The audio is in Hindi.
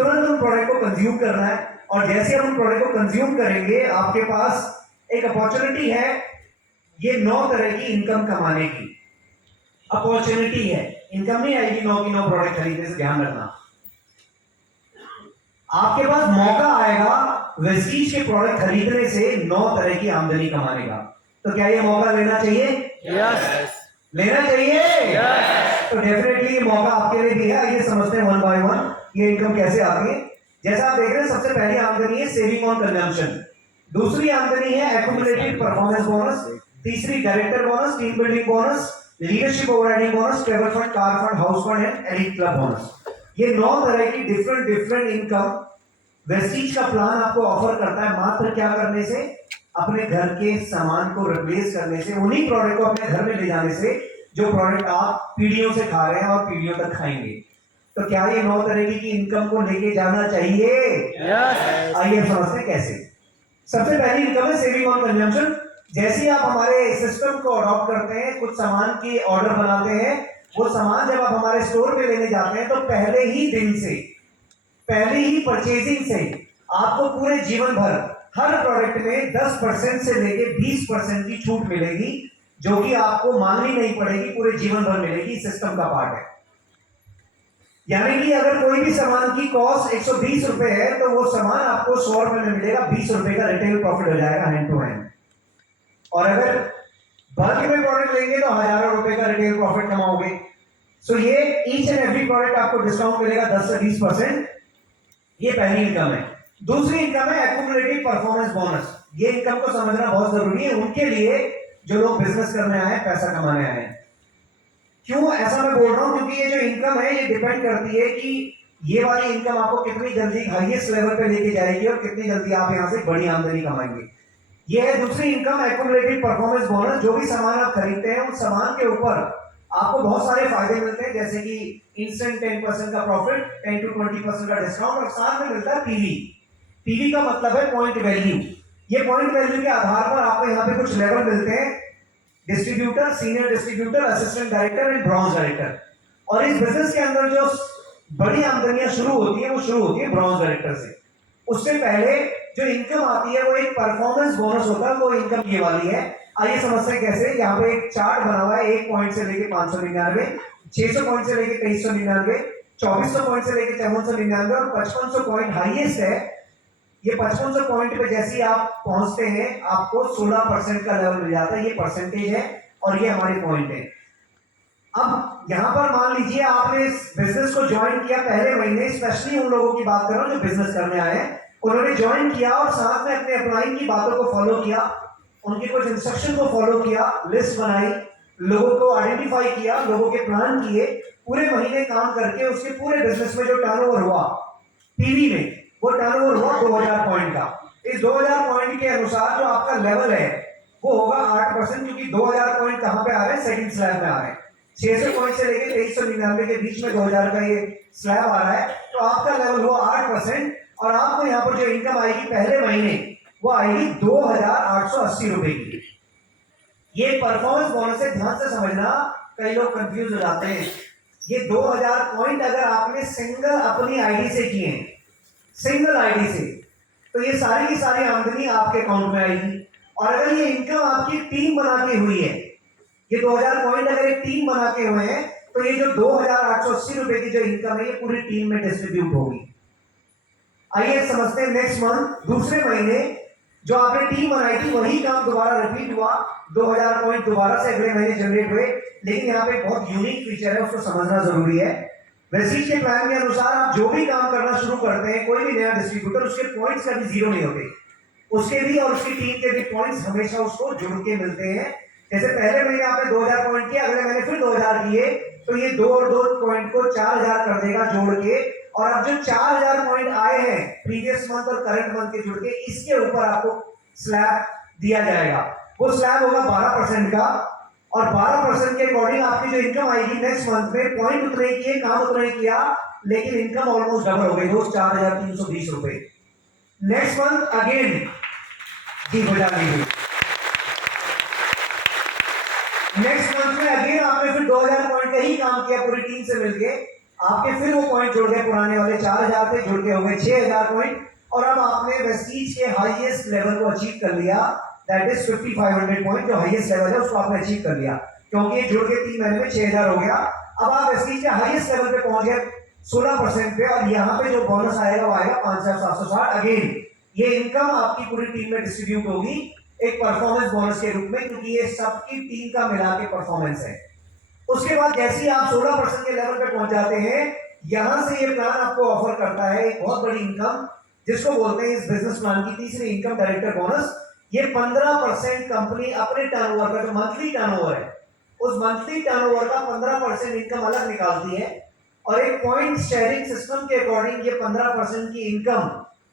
तुरंत उन प्रोडक्ट को कंज्यूम करना है, और जैसे हम उन प्रोडक्ट को कंज्यूम करेंगे आपके पास एक अपॉर्चुनिटी है ये 9 तरह की इनकम कमाने की अपॉर्चुनिटी है। इनकम नहीं आएगी 9 की 9 प्रोडक्ट खरीदने से, ध्यान रखना। आपके पास मौका आएगा वेस्टीज के प्रोडक्ट खरीदने से 9 तरह की आमदनी कमाने का। तो क्या ये मौका लेना चाहिए? यस। लेना चाहिए? यस। तो डेफिनेटली ये मौका आपके लिए भी है। ये समझते हैं वन बाय वन ये इनकम कैसे आती है। जैसा आप देख रहे हैं, सबसे पहली आमदनी है सेविंग ऑन कंजम्पशन, दूसरी आमदनी है एक्यूमुलेटेड परफॉर्मेंस बोनस, तीसरी director bonus, team building bonus, leadership overriding bonus, travel fund, car fund, house fund and elite club bonus. ये 9 तरह की डिफरेंट इनकम वेस्टीज का प्लान आपको ऑफर करता है। मात्र क्या करने से? अपने घर के सामान को रिप्लेस करने से, उन्हीं प्रोडक्ट को अपने घर में ले जाने से जो प्रोडक्ट आप पीढ़ियों से खा रहे हैं और पीढ़ियों तक खाएंगे। तो क्या ये 9 तरह की इनकम को लेके जाना चाहिए? यस। आइए समझते हैं कैसे। सबसे पहली इनकम है सेविंग ऑन कंजम्पशन। जैसे ही आप हमारे सिस्टम को अडॉप्ट करते हैं, कुछ सामान की ऑर्डर बनाते हैं, वो सामान जब आप हमारे स्टोर पे लेने जाते हैं तो पहले ही दिन से, पहली ही परचेजिंग से आपको पूरे जीवन भर हर प्रोडक्ट में 10% से लेके 20% की छूट मिलेगी, जो कि आपको मांगनी नहीं पड़ेगी, पूरे जीवन भर मिलेगी। सिस्टम का पार्ट है। यानी कि अगर कोई भी सामान की कॉस्ट 120 रुपए है तो वो सामान आपको 100 रुपए में मिलेगा, 20 रुपए का रिटेल प्रॉफिट हो जाएगा हैंड टू हैंड। और अगर बल्क में प्रोडक्ट लेंगे तो हजारों रुपए का रिटेल प्रॉफिट कमाओगे। सो ये ईच एंड एवरी प्रोडक्ट आपको डिस्काउंट मिलेगा 10 से 20%। ये पहली इनकम है। दूसरी इनकम है एक्यूमुलेटेड परफॉर्मेंस बोनस। ये इनकम को समझना बहुत जरूरी है उनके लिए जो लोग बिजनेस करने आए हैं, पैसा कमाने आए हैं। क्यों ऐसा मैं बोल रहा हूं? क्योंकि ये जो इनकम है ये डिपेंड करती है कि ये वाली इनकम आपको कितनी जल्दी हाईएस्ट लेवल पे लेके जाएगी और कितनी जल्दी आप यहां से बड़ी आमदनी कमाएंगे। ये है दूसरी इनकम, एक्यूमुलेटेड परफॉर्मेंस बोनस। जो भी सामान आप खरीदते हैं उन सामान के ऊपर आपको बहुत सारे फायदे मिलते हैं, जैसे कि इंस्टेंट 10% का प्रॉफिट, 10 to 20% का डिस्काउंट, और साथ में मिलता है पीवी। पीवी का मतलब है पॉइंट वैल्यू। ये पॉइंट वैल्यू के आधार पर आपको यहाँ पे कुछ लेवल मिलते हैं, distributor, senior distributor, assistant director and bronze director. और इस बिजनेस के अंदर जो बड़ी आमदनियां शुरू होती है वो शुरू होती है ब्रॉन्ज डायरेक्टर से। उससे पहले जो इनकम आती है वो एक परफॉर्मेंस बोनस होता है, वो इनकम ये वाली है। आइए समझते हैं कैसे। यहाँ पे एक चार्ट बना हुआ है, 1 पॉइंट से लेके 599, 600 पॉइंट से लेके 2399, 2400 पॉइंट से लेके 5499 और 5500 पॉइंट हाईएस्ट है। ये 5500 पॉइंट पे जैसे ही आप पहुंचते हैं आपको 16% का लेवल मिल जाता है। ये परसेंटेज है और ये हमारे पॉइंट है। अब यहां पर मान लीजिए आपने इस बिजनेस को ज्वाइन किया पहले महीने, स्पेशली उन लोगों की बात कर रहा हूं जो बिजनेस करने आए हैं, उन्होंने ज्वाइन किया और साथ में अपने अपलाइन की बातों को फॉलो किया, उनके कुछ इंस्ट्रक्शन को फॉलो किया, लिस्ट बनाई, लोगों को आइडेंटिफाई किया, लोगों के प्लान किए, पूरे महीने काम करके उसके पूरे बिजनेस में जो टर्नओवर हुआ पीवी में, वो टर्नओवर हुआ 2000 पॉइंट का। इस 2000 पॉइंट के अनुसार जो आपका लेवल है वो होगा 8%, क्योंकि 2000 पॉइंट कहां पे आ रहे हैं? सेकंड स्लैब में आ रहे हैं। 600 पॉइंट से लेके 2399 के बीच में 2000 का ये स्लैब आ रहा है, तो आपका लेवल हुआ 8%। और आपको यहाँ पर जो इनकम आएगी पहले महीने वो आएगी 2880 रुपए की। ये परफॉर्मेंस बोनस है, ध्यान से समझना, कई लोग कंफ्यूज हो जाते हैं। ये 2000 पॉइंट अगर आपने सिंगल अपनी आईडी से किए, सिंगल आईडी से, तो ये सारी की सारी आमदनी आपके अकाउंट में आएगी। और अगर ये इनकम आपकी टीम बना के हुई है, ये 2000 पॉइंट अगर एक टीम बना के हुए हैं, तो ये जो 2880 रुपए की जो इनकम है ये पूरी टीम में डिस्ट्रीब्यूट होगी। आइए समझते हैं नेक्स्ट मंथ, दूसरे महीने जो आपने टीम बनाई थी वही काम दोबारा रिपीट हुआ, 2000 पॉइंट दोबारा से अगले महीने जनरेट हुए। लेकिन यहाँ पे बहुत यूनिक फीचर है, उसको समझना जरूरी है। वेस्टीज के प्लान के अनुसार आप जो भी काम करना शुरू करते हैं, कोई भी नया डिस्ट्रीब्यूटर, उसके पॉइंट्स कभी जीरो नहीं होते, उसके भी और उसकी टीम के भी पॉइंट्स हमेशा उसको जुड़ के मिलते हैं। जैसे पहले महीने आपने 2000 पॉइंट किया, अगले महीने फिर 2000 किए, तो ये 2 और 2 पॉइंट को 4000 कर देगा जोड़ के। और अब जो 4000 पॉइंट आए हैं प्रीवियस मंथ और करंट मंथ के जुड़ के, इसके ऊपर आपको स्लैब दिया जाएगा। वो स्लैब होगा 12% का, और 12% के अकॉर्डिंग आपकी जो इनकम आएगी नेक्स्ट मंथ में, पॉइंट उतने किए, काम उतने किया, लेकिन इनकम ऑलमोस्ट डबल हो गई, रोज 4320 रुपए। नेक्स्ट मंथ अगेन 3000 हुई। नेक्स्ट मंथ में अगेन आपने फिर 2000 पॉइंट का ही काम किया पूरी टीम से मिलके, आपके फिर वो पॉइंट जुड़ गए, पुराने वाले 4000 थे, जुड़ के हो गए 6000 पॉइंट, और अब आपने वेस्टीज के हाईएस्ट लेवल को अचीव कर लिया, दैट इज 5500 पॉइंट, जो हाईएस्ट लेवल है उसको आपने अचीव कर लिया, क्योंकि ये जुड़ के 3 महीने में 6000 हो गया। अब आप वेस्टीज के हाईएस्ट लेवल पे पहुंच गए 16% पे, और यहाँ पे जो बोनस आएगा वो आएगा 5760। अगेन ये इनकम आपकी पूरी टीम में डिस्ट्रीब्यूट होगी एक परफॉर्मेंस बोनस के रूप में, क्योंकि ये सबकी टीम का मिला के परफॉर्मेंस है। उसके बाद जैसे ही आप 16% के लेवल पे पहुंच जाते हैं, यहां से ये प्लान आपको ऑफर करता है एक बहुत बड़ी इनकम, जिसको बोलते हैं इस बिजनेस प्लान की तीसरी इनकम, डायरेक्टर बोनस। ये 15% कंपनी अपने टर्नओवर का, जो मंथली टर्नओवर है, उस मंथली टर्नओवर का 15% इनकम अलग निकालती है, और एक पॉइंट शेयरिंग सिस्टम के अकॉर्डिंग ये 15% की इनकम